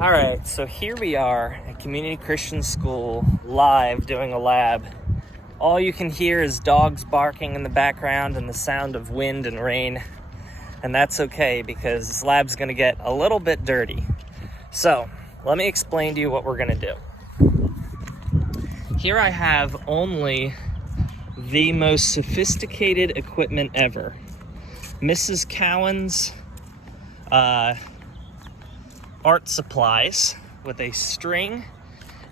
All right, so here we are at Community Christian School, live doing a lab. All you can hear is dogs barking in the background and the sound of wind and rain. And that's okay because this lab's gonna get a little bit dirty. So, let me explain to you what we're gonna do. Here I have only the most sophisticated equipment ever. Mrs. Cowan's art supplies with a string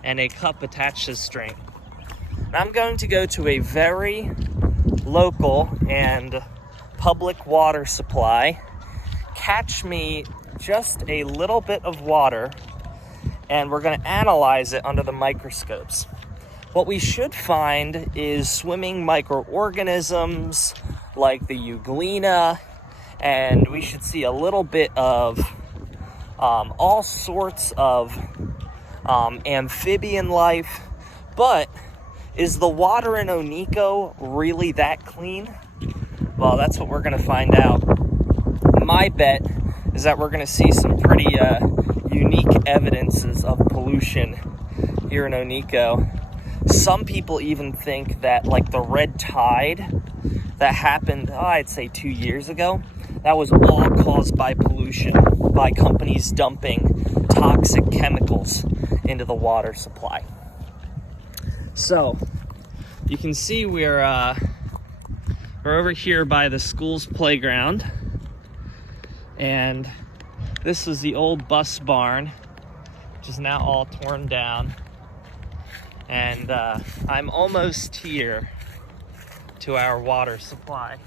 and a cup attached to the string. And I'm going to go to a very local and public water supply, catch me just a little bit of water, and we're going to analyze it under the microscopes. What we should find is swimming microorganisms like the euglena, and we should see a little bit of all sorts of amphibian life. But is the water in Oneko really that clean? Well, that's what we're going to find out. My bet is that we're going to see some pretty unique evidences of pollution here in Oneko. Some people even think that, like, the red tide that happened, I'd say 2 years ago, that was all caused by pollution, by companies dumping toxic chemicals into the water supply. So, you can see we're over here by the school's playground, and this is the old bus barn, which is now all torn down. And I'm almost here to our water supply.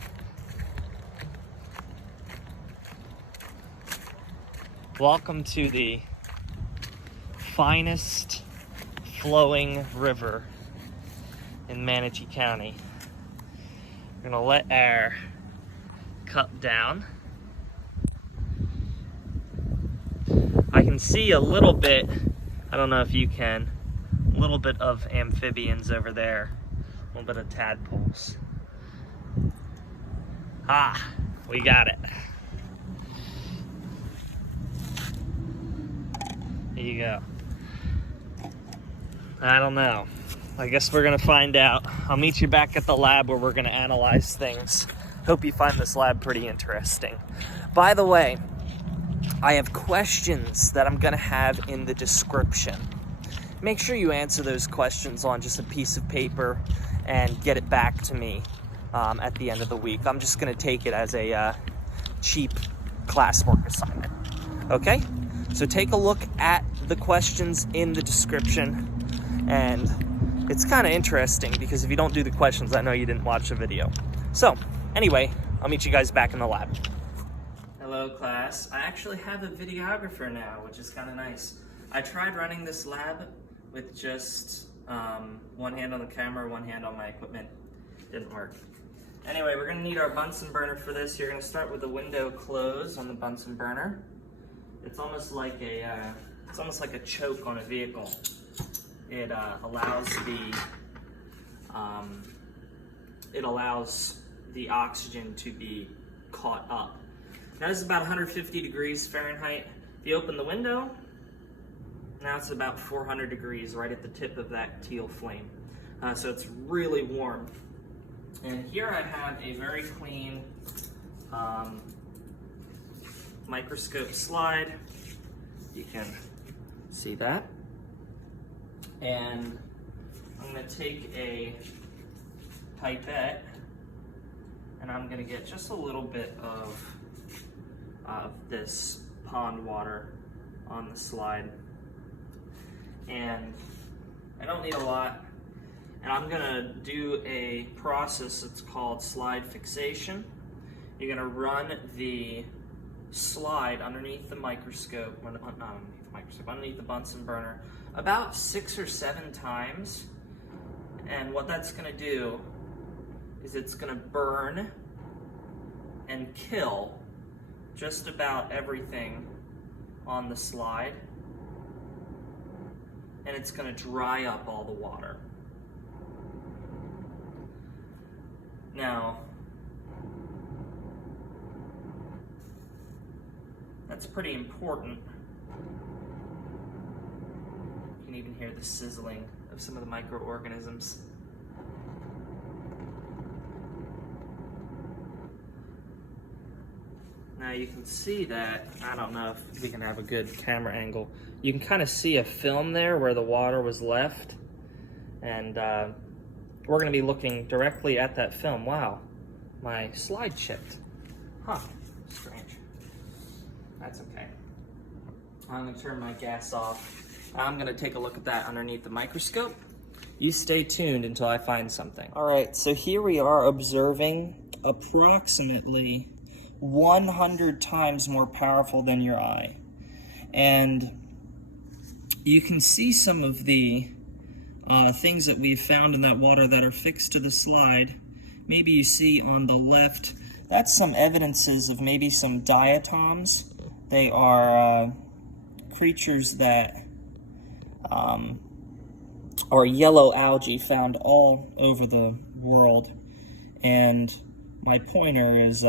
Welcome to the finest flowing river in Manatee County. We're gonna let our cup down. I can see a little bit, I don't know if you can, a little bit of amphibians over there, a little bit of tadpoles. We got it. There you go. I don't know. I guess we're gonna find out. I'll meet you back at the lab where we're gonna analyze things. Hope you find this lab pretty interesting. By the way, I have questions that I'm gonna have in the description. Make sure you answer those questions on just a piece of paper and get it back to me at the end of the week. I'm just gonna take it as a cheap classwork assignment. Okay? So take a look at the questions in the description, and it's kind of interesting because if you don't do the questions, I know you didn't watch the video. So anyway, I'll meet you guys back in the lab. Hello class. I actually have a videographer now, which is kind of nice. I tried running this lab with just one hand on the camera, one hand on my equipment. Didn't work. Anyway, we're gonna need our Bunsen burner for this. You're gonna start with the window closed on the Bunsen burner. It's almost like a choke on a vehicle. It allows the oxygen to be caught up. Now this is about 150 degrees Fahrenheit. If you open the window, now it's about 400 degrees right at the tip of that teal flame. So it's really warm. And here I have a very clean microscope slide. You can see that. And I'm going to take a pipette and I'm going to get just a little bit of this pond water on the slide. And I don't need a lot. And I'm going to do a process that's called slide fixation. You're going to run the slide underneath the microscope, not underneath the microscope, underneath the Bunsen burner about 6 or 7 times. And what that's going to do is it's going to burn and kill just about everything on the slide. And it's going to dry up all the water. Now, that's pretty important hear the sizzling of some of the microorganisms. Now you can see that, I don't know if we can have a good camera angle, you can kind of see a film there where the water was left, and we're going to be looking directly at that film. Wow, my slide chipped. Huh, strange. That's okay. I'm going to turn my gas off. I'm going to take a look at that underneath the microscope. You stay tuned until I find something. All right, so here we are observing approximately 100 times more powerful than your eye. And you can see some of the things that we've found in that water that are fixed to the slide. Maybe you see on the left, that's some evidences of maybe some diatoms. They are creatures that are yellow algae found all over the world. And my pointer is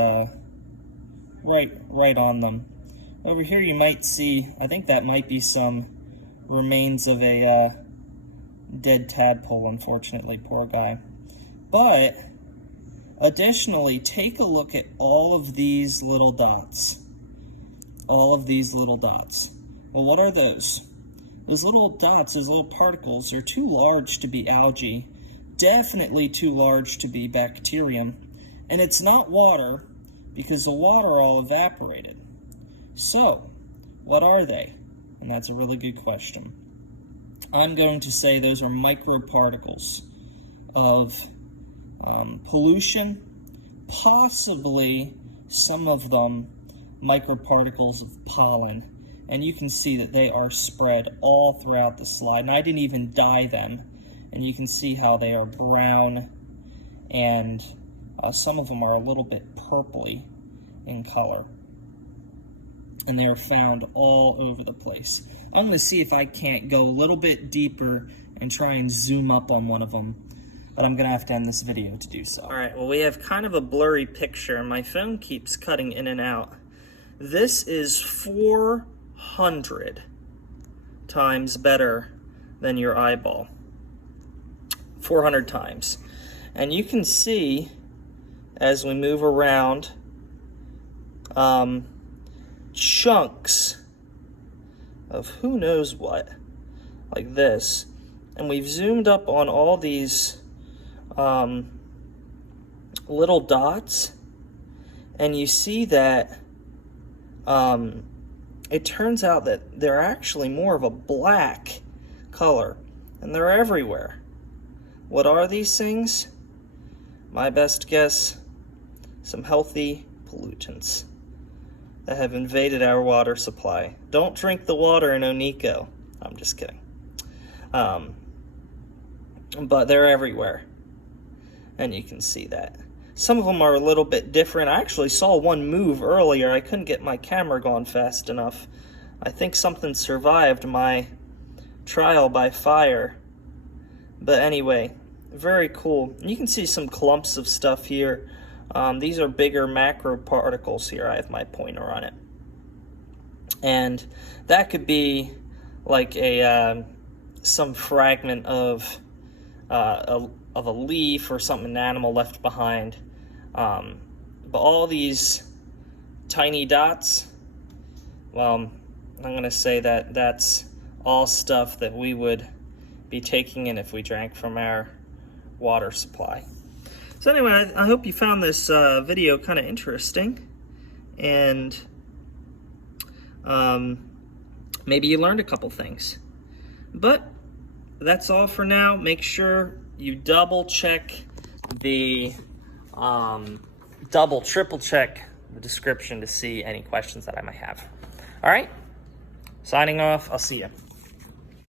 right on them. Over here you might see, I think that might be some remains of a dead tadpole, unfortunately, poor guy. But additionally, take a look at all of these little dots. All of these little dots. Well, what are those? Those little dots, those little particles, are too large to be algae, definitely too large to be bacterium, and it's not water, because the water all evaporated. So, what are they? And that's a really good question. I'm going to say those are microparticles of pollution, possibly some of them microparticles of pollen. And you can see that they are spread all throughout the slide. And I didn't even dye them. And you can see how they are brown, and some of them are a little bit purpley in color. And they are found all over the place. I'm going to see if I can't go a little bit deeper and try and zoom up on one of them. But I'm going to have to end this video to do so. All right, well, we have kind of a blurry picture, and my phone keeps cutting in and out. This is 400 times better than your eyeball. 400 times. And you can see, as we move around, chunks of who knows what, like this. And we've zoomed up on all these little dots, and you see that it turns out that they're actually more of a black color, and they're everywhere. What are these things? My best guess, some healthy pollutants that have invaded our water supply. Don't drink the water in Onico. I'm just kidding. But they're everywhere, and you can see that. Some of them are a little bit different. I actually saw one move earlier. I couldn't get my camera going fast enough. I think something survived my trial by fire. But anyway, very cool. You can see some clumps of stuff here. These are bigger macro particles here. I have my pointer on it. And that could be like some fragment of a leaf or something, an animal left behind. But all these tiny dots, well, I'm going to say that that's all stuff that we would be taking in if we drank from our water supply. So anyway, I hope you found this video kind of interesting, and maybe you learned a couple things. But that's all for now. Make sure you double check the triple check the description to see any questions that I might have. All right, signing off. I'll see you.